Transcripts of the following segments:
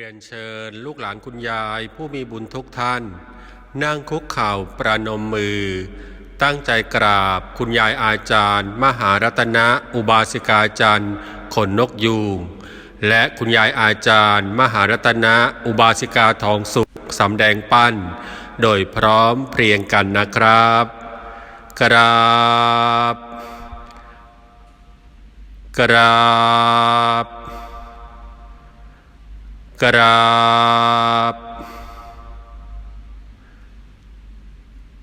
รียนเชิญลูกหลานคุณยายผู้มีบุญทุกท่าน นั่งคุกเข่าประนมมือ ตั้งใจกราบคุณยายอาจารย์ มหารัตนะอุบาสิกาจันทร์ขนนกยูงและคุณยายอาจารย์ มหารัตนะอุบาสิกาทองสุขสำแดงปั้น โดยพร้อมเพรียงกันนะครับ กราบ กราบ กราบ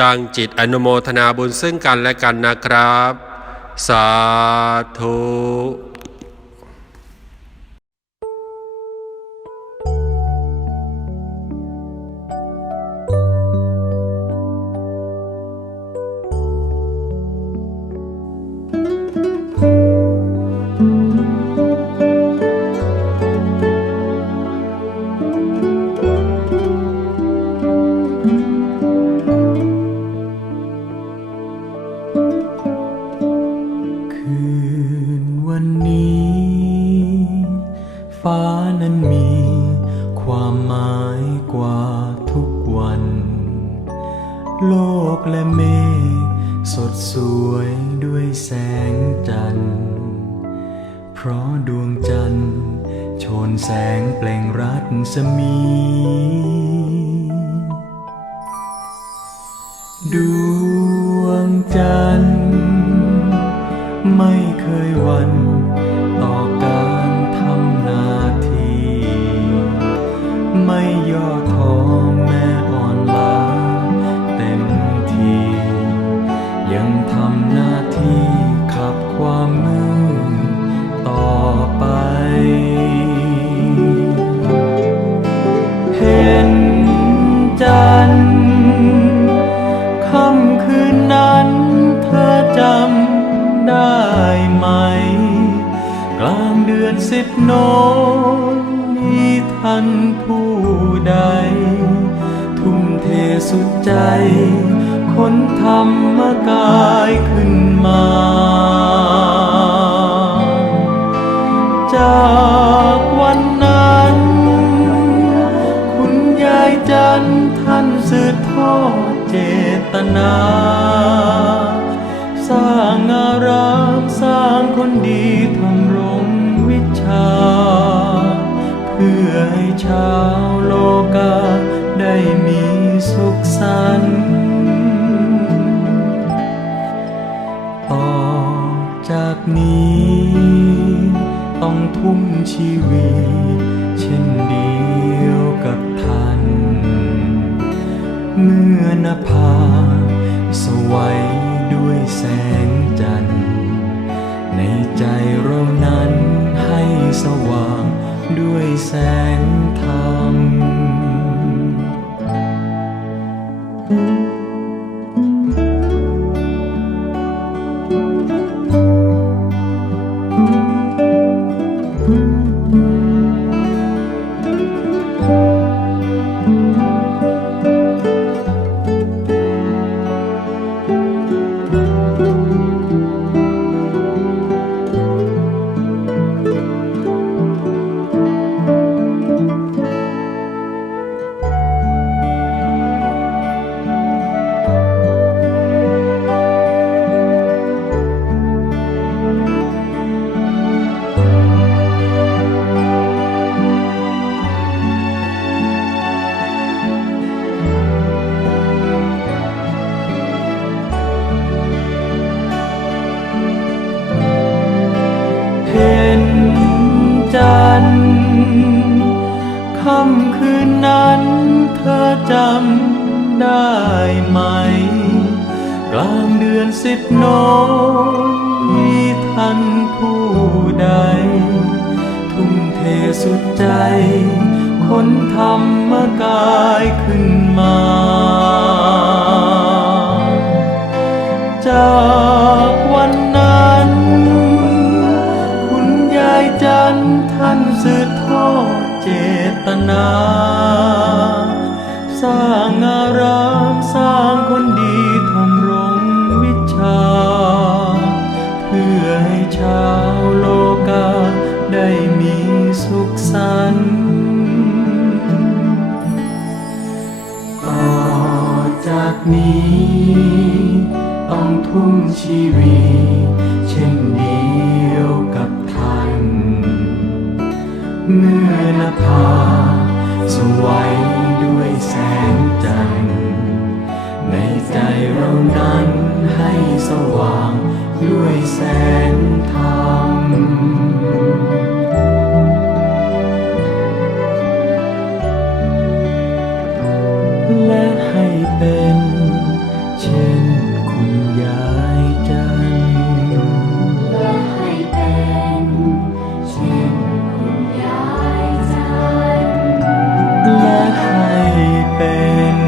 ตั้งจิตอนุโมทนาบุญซึ่งกันและกันนะครับ สาธุ วยด้วยแสงจันทร์ เพราะดวงจันทร์โชนแสงเปล่งรัศมี ดวงจันทร์ สิบโนนมีท่านผู้ใด ทุ่มเทสุดใจ คนธรรมกายขึ้นมา จากวันนั้น คุณยายจันท่านสืบทอดเจตนาาวโลกาได้มีสุขสันต์ต่อจากนี้ ต้องทุ่มชีวิต เช่นเดียวกับท่าน เมื่อนภาสวัยด้วยแสงจันทร์ในใจเรานั้นให้สว่างด้วยแสงำคืนนั้นเธอจำได้ไหม กลางเดือนสิบโนนมีท่านผู้ใด ทุ่มเทสุดใจ คนธรรมกายขึ้นมา จากวันนั้น คุณยายจันท่านสืบทอด นา สร้างอารามสร้างคนดีทำรงวิชา เพื่อให้ชาวโลกาได้มีสุขสันต์ต่อจากนี้ ต้องทุ่มชีวิต สว่างด้วยแสงธรรมและให้เป็น เช่นคุณยายจันและให้เป็น เช่นคุณยายจันและให้เป็น